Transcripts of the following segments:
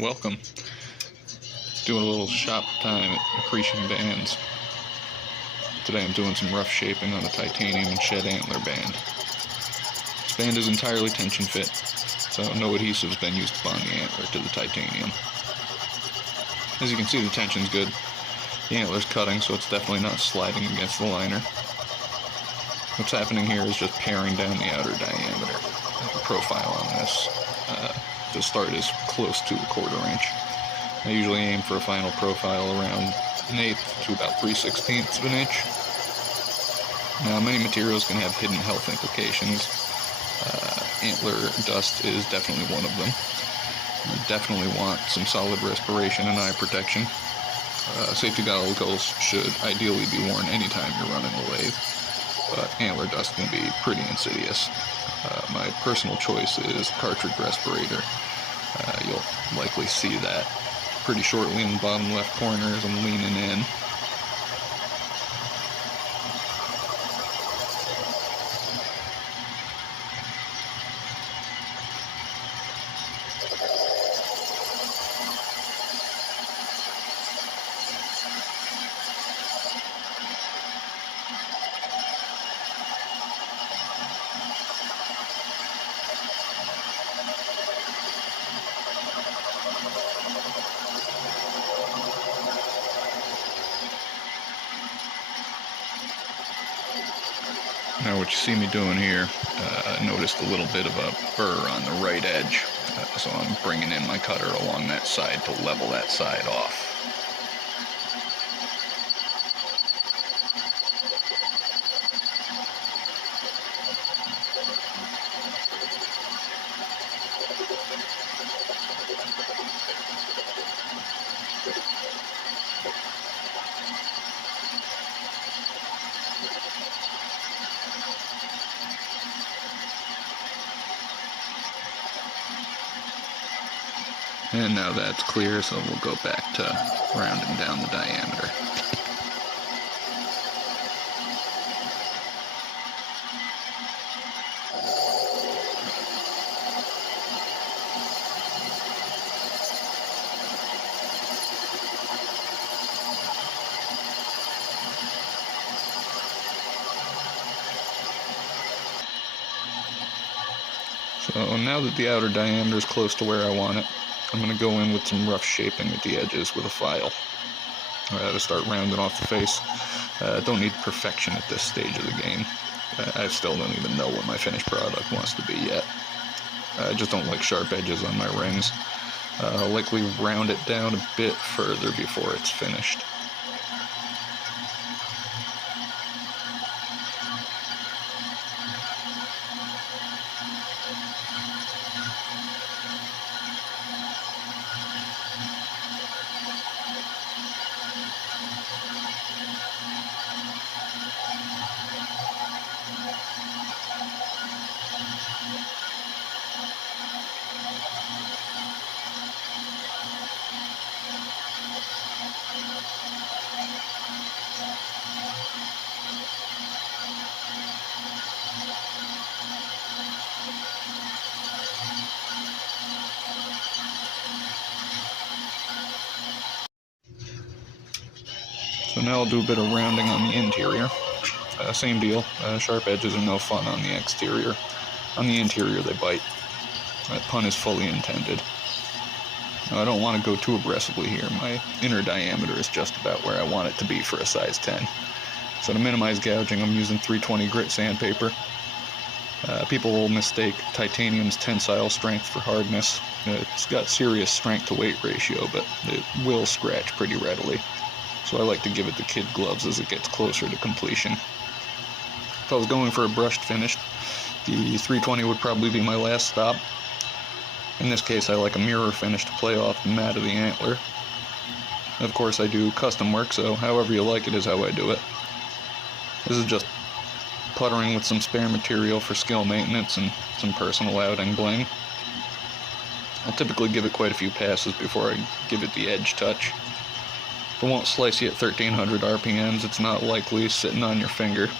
Welcome. Doing a little shop time at Accretion Bands. Today I'm doing some rough shaping on a titanium and shed antler band. This band is entirely tension fit, so no adhesive has been used to bond the antler to the titanium. As you can see, the tension's good. The antler's cutting, so it's definitely not sliding against the liner. What's happening here is just paring down the outer diameter. The profile on this to start is close to a 1/4 inch. I usually aim for a final profile around 1/8 to about 3/16 of an inch. Now, many materials can have hidden health implications. Antler dust is definitely one of them. You definitely want some solid respiration and eye protection. Safety goggles should ideally be worn anytime you're running the lathe, but antler dust can be pretty insidious. My personal choice is cartridge respirator. You'll likely see that pretty shortly in the bottom left corner as I'm leaning in. Now what you see me doing here, I noticed a little bit of a burr on the right edge, so I'm bringing in my cutter along that side to level that side off. And now that's clear, so we'll go back to rounding down the diameter. So now that the outer diameter is close to where I want it, I'm going to go in with some rough shaping at the edges with a file to start rounding off the face. Don't need perfection at this stage of the game. I still don't even know what my finished product wants to be yet. I just don't like sharp edges on my rings. I'll likely round it down a bit further before it's finished. So now I'll do a bit of rounding on the interior. Same deal, sharp edges are no fun on the exterior. On the interior they bite. That pun is fully intended. Now, I don't want to go too aggressively here. My inner diameter is just about where I want it to be for a size 10. So to minimize gouging, I'm using 320 grit sandpaper. People will mistake titanium's tensile strength for hardness. It's got serious strength to weight ratio, but it will scratch pretty readily. So I like to give it the kid gloves as it gets closer to completion. If I was going for a brushed finish, the 320 would probably be my last stop. In this case, I like a mirror finish to play off the mat of the antler. Of course, I do custom work, so however you like it is how I do it. This is just puttering with some spare material for skill maintenance and some personal outing bling. I'll typically give it quite a few passes before I give it the edge touch. If it won't slice you at 1300 RPMs, it's not likely sitting on your finger.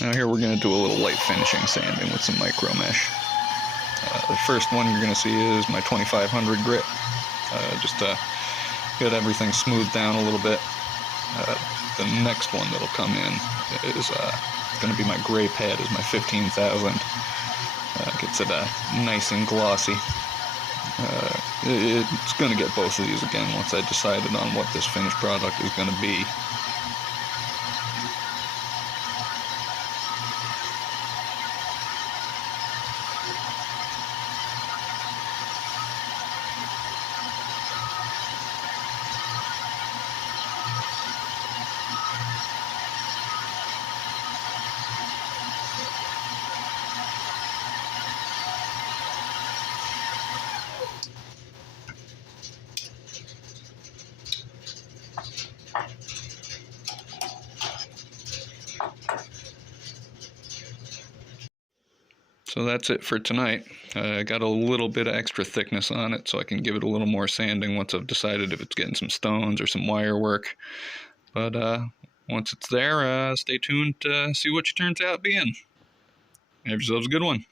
Now here we're going to do a little light finishing sanding with some micro mesh. The first one you're going to see is my 2500 grit, just to get everything smoothed down a little bit. The next one that'll come in is going to be my gray pad, is my 15,000. Gets it nice and glossy. It's going to get both of these again once I decided on what this finished product is going to be. So that's it for tonight. I got a little bit of extra thickness on it so I can give it a little more sanding once I've decided if it's getting some stones or some wire work. But once it's there, stay tuned to see what it turns out being. Have yourselves a good one.